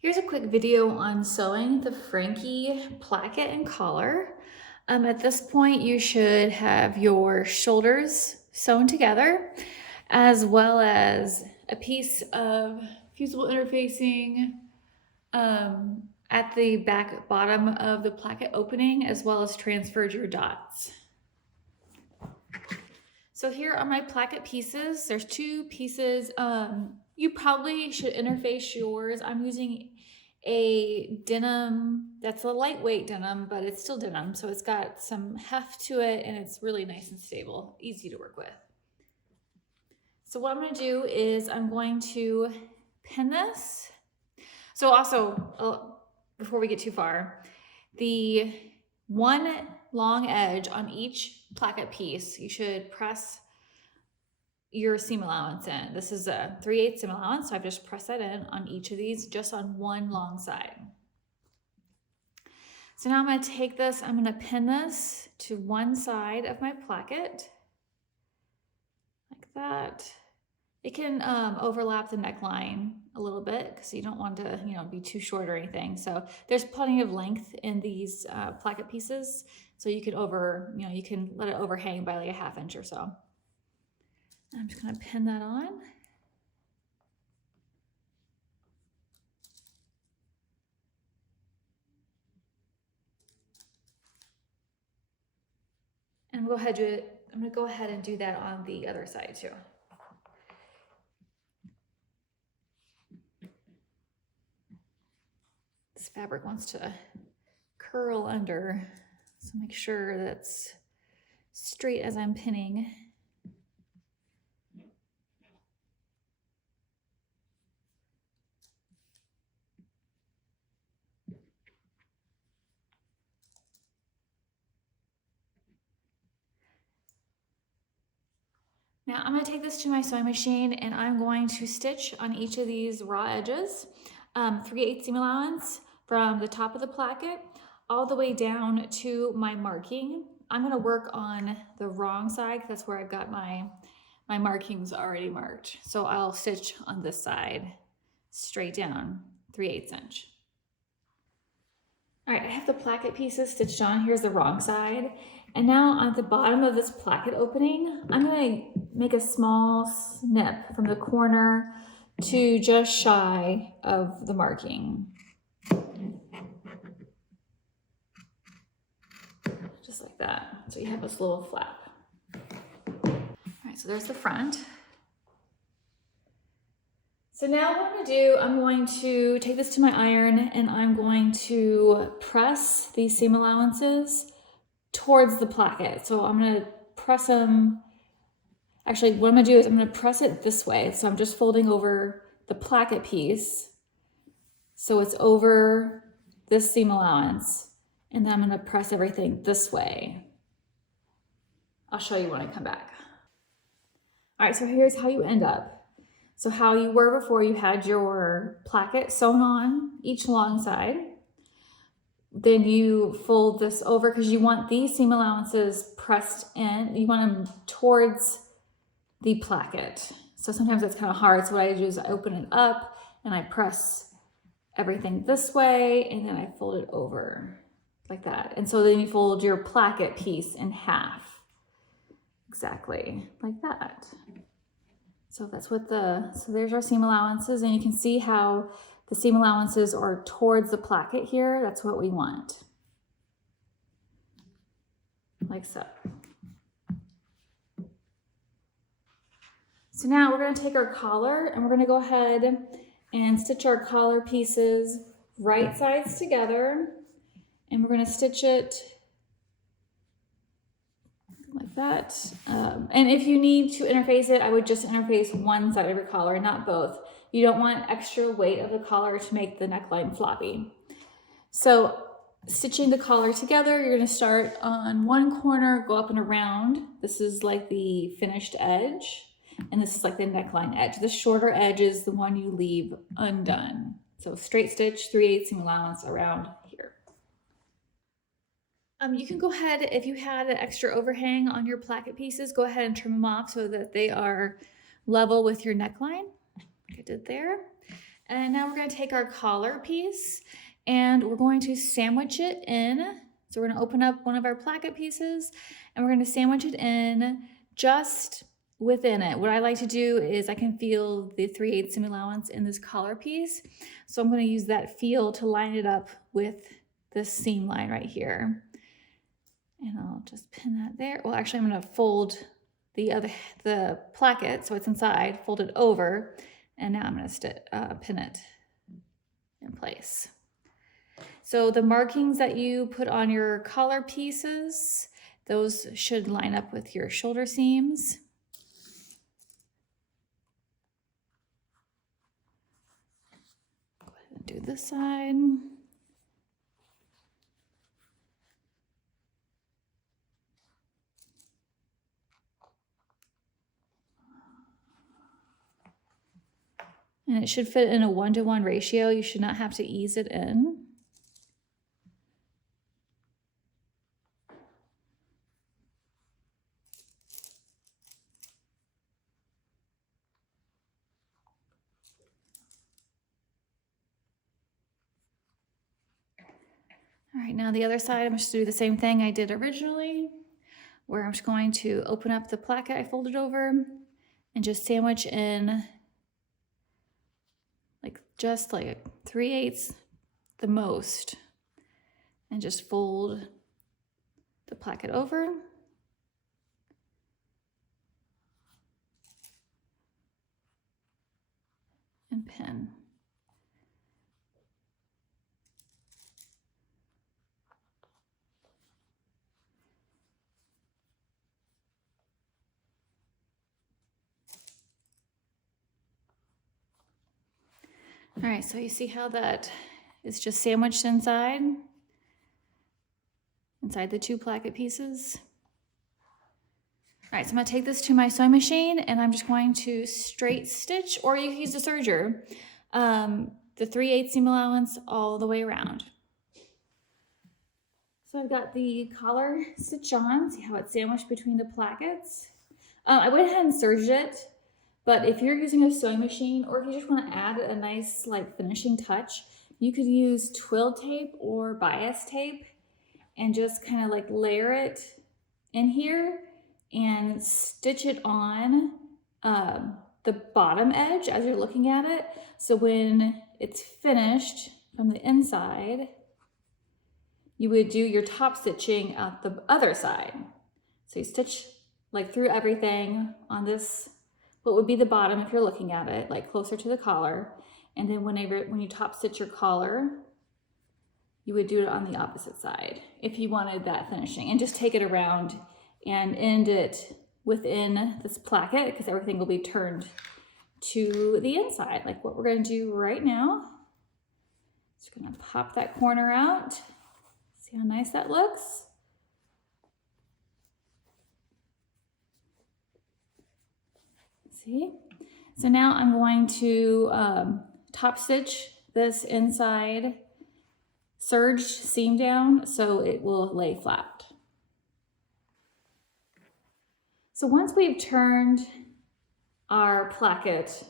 Here's a quick video on sewing the Frankie placket and collar. At this point, you should have your shoulders sewn together, as well as a piece of fusible interfacing at the back bottom of the placket opening, as well as transferred your dots. So here are my placket pieces. There's two pieces. You probably should interface yours. I'm using a denim that's a lightweight denim, but it's still denim. So it's got some heft to it and it's really nice and stable, easy to work with. So what I'm gonna do is I'm going to pin this. So also, before we get too far, the one long edge on each placket piece, you should press your seam allowance in. This is a 3/8 seam allowance, so I've just pressed that in on each of these, just on one long side. So now I'm going to take this, I'm going to pin this to one side of my placket, like that. It can overlap the neckline a little bit because you don't want to, be too short or anything. So there's plenty of length in these placket pieces, so you can you can let it overhang by like a ½ inch or so. I'm just going to pin that on. And I'm going to go ahead and do that on the other side too. This fabric wants to curl under, so make sure that's straight as I'm pinning. Now I'm going to take this to my sewing machine and I'm going to stitch on each of these raw edges, 3/8 seam allowance from the top of the placket all the way down to my marking. I'm going to work on the wrong side because that's where I've got my markings already marked. So I'll stitch on this side straight down 3/8 inch. All right, I have the placket pieces stitched on. Here's the wrong side. And now on the bottom of this placket opening, I'm going to make a small snip from the corner to just shy of the marking. Just like that. So you have this little flap. All right, so there's the front. So now what I'm going to do, I'm going to take this to my iron and I'm going to press these seam allowances towards the placket. So I'm going to press them. Actually, what I'm going to do is I'm going to press it this way. So I'm just folding over the placket piece. So it's over this seam allowance. And then I'm going to press everything this way. I'll show you when I come back. All right, so here's how you end up. So how you were before, you had your placket sewn on each long side. Then you fold this over because you want these seam allowances pressed in. You want them towards the placket. So sometimes that's kind of hard. So what I do is I open it up and I press everything this way and then I fold it over like that. And so then you fold your placket piece in half. Exactly like that. So that's what so there's our seam allowances, and you can see how the seam allowances are towards the placket here. That's what we want. Like so. So now we're going to take our collar and we're going to go ahead and stitch our collar pieces right sides together, and we're going to stitch it like that. And if you need to interface it, I would just interface one side of your collar, not both. You don't want extra weight of the collar to make the neckline floppy. So stitching the collar together, you're going to start on one corner, go up and around. This is like the finished edge, and this is like the neckline edge. The shorter edge is the one you leave undone. So straight stitch, 3/8 seam allowance around here. You can go ahead, if you had an extra overhang on your placket pieces, go ahead and trim them off so that they are level with your neckline, like I did there. And now we're going to take our collar piece and we're going to sandwich it in. So we're going to open up one of our placket pieces and we're going to sandwich it in just within it. What I like to do is I can feel the 3/8 seam allowance in this collar piece. So I'm going to use that feel to line it up with this seam line right here. And I'll just pin that there. Well, actually I'm going to fold the placket so it's inside, fold it over, and now I'm going to pin it in place. So the markings that you put on your collar pieces, those should line up with your shoulder seams. Go ahead and do this side. And it should fit in a 1-to-1 ratio. You should not have to ease it in. All right, now the other side, I'm just gonna do the same thing I did originally, where I'm just going to open up the placket I folded over and just sandwich in just like 3/8 the most, and just fold the placket over. And pin. All right, so you see how that is just sandwiched inside the 2 placket pieces. All right, so I'm gonna take this to my sewing machine and I'm just going to straight stitch, or you can use a serger, the 3/8 seam allowance all the way around. So I've got the collar stitch on, see how it's sandwiched between the plackets. I went ahead and serged it, but if you're using a sewing machine, or if you just want to add a nice finishing touch, you could use twill tape or bias tape and just kind of layer it in here and stitch it on the bottom edge as you're looking at it. So when it's finished from the inside, you would do your top stitching out the other side. So you stitch through everything on this, what would be the bottom if you're looking at it, closer to the collar. And then when you top stitch your collar, you would do it on the opposite side if you wanted that finishing, and just take it around and end it within this placket, because everything will be turned to the inside, like what we're going to do right now. Just going to pop that corner out. See how nice that looks? See? So now I'm going to top stitch this inside serged seam down so it will lay flat. So once we've turned our placket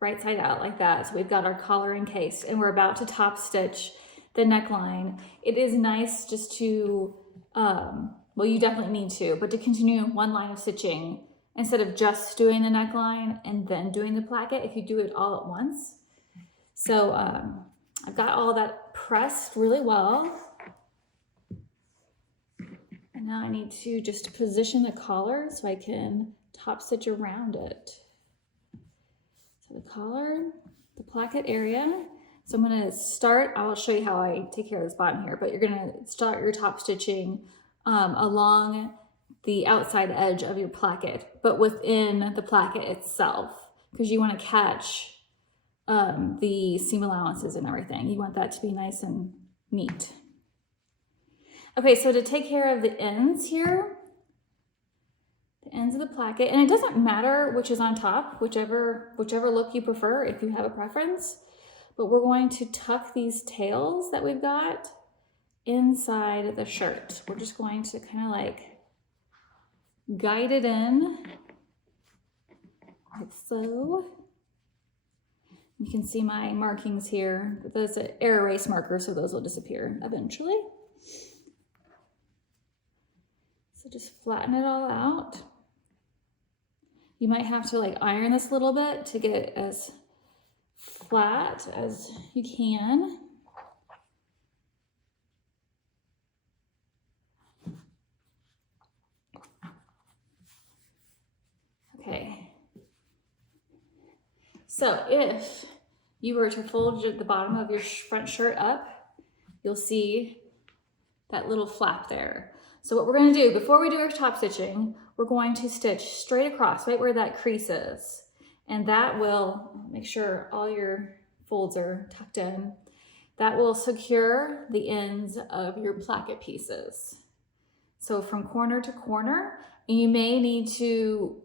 right side out like that, so we've got our collar encased and we're about to top stitch the neckline, it is nice just to, well, you definitely need to, but to continue one line of stitching instead of just doing the neckline and then doing the placket, if you do it all at once. So I've got all that pressed really well. And now I need to just position the collar so I can top stitch around it. So the collar, the placket area. So I'm going to start, I'll show you how I take care of this bottom here, but you're going to start your top stitching along the outside edge of your placket, but within the placket itself, because you want to catch the seam allowances and everything. You want that to be nice and neat. Okay, so to take care of the ends here, the ends of the placket, and it doesn't matter which is on top, whichever look you prefer, if you have a preference, but we're going to tuck these tails that we've got inside the shirt. We're just going to kind of guide it in, like so. You can see my markings here. Those are air erase markers, so those will disappear eventually. So just flatten it all out. You might have to like iron this a little bit to get it as flat as you can. Okay. So if you were to fold the bottom of your front shirt up, you'll see that little flap there. So what we're going to do before we do our top stitching, we're going to stitch straight across, right where that crease is. And that will make sure all your folds are tucked in. That will secure the ends of your placket pieces. So from corner to corner, and you may need to,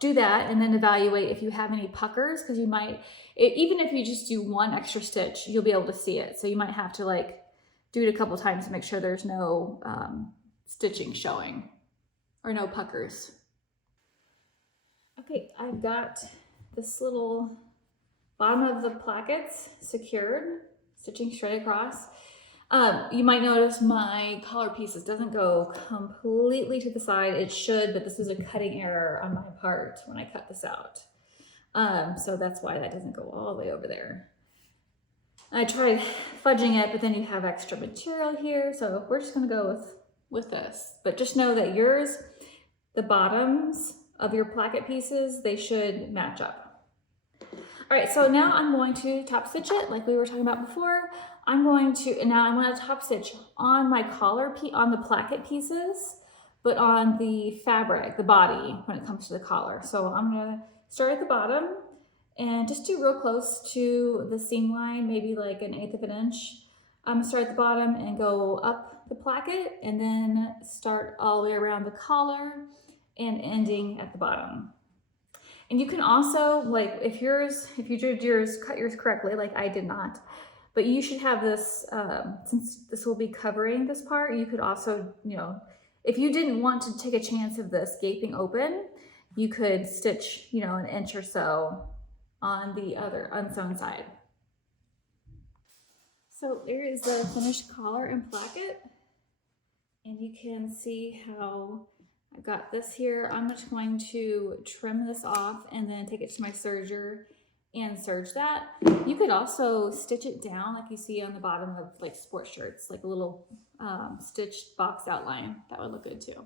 do that and then evaluate if you have any puckers, because you might, even if you just do one extra stitch, you'll be able to see it. So you might have to like do it a couple times to make sure there's no stitching showing or no puckers. Okay, I've got this little bottom of the plackets secured, stitching straight across. You might notice my collar pieces doesn't go completely to the side. It should, but this was a cutting error on my part when I cut this out. So that's why that doesn't go all the way over there. I tried fudging it, but then you have extra material here. So we're just gonna go with this. But just know that yours, the bottoms of your placket pieces, they should match up. All right, so now I'm going to top stitch it like we were talking about before. I'm going to top stitch on my collar on the placket pieces, but on the fabric, the body, when it comes to the collar. So I'm gonna start at the bottom and just do real close to the seam line, maybe like 1/8 of an inch. I'm gonna start at the bottom and go up the placket and then start all the way around the collar and ending at the bottom. And you can also, like if you did yours, cut yours correctly, like I did not, but you should have this, since this will be covering this part, you could also, if you didn't want to take a chance of this gaping open, you could stitch, 1 inch or so on the other unsewn side. So there is the finished collar and placket, and you can see how I've got this here. I'm just going to trim this off and then take it to my serger and serge that. You could also stitch it down like you see on the bottom of like sports shirts, like a little stitched box outline. That would look good too.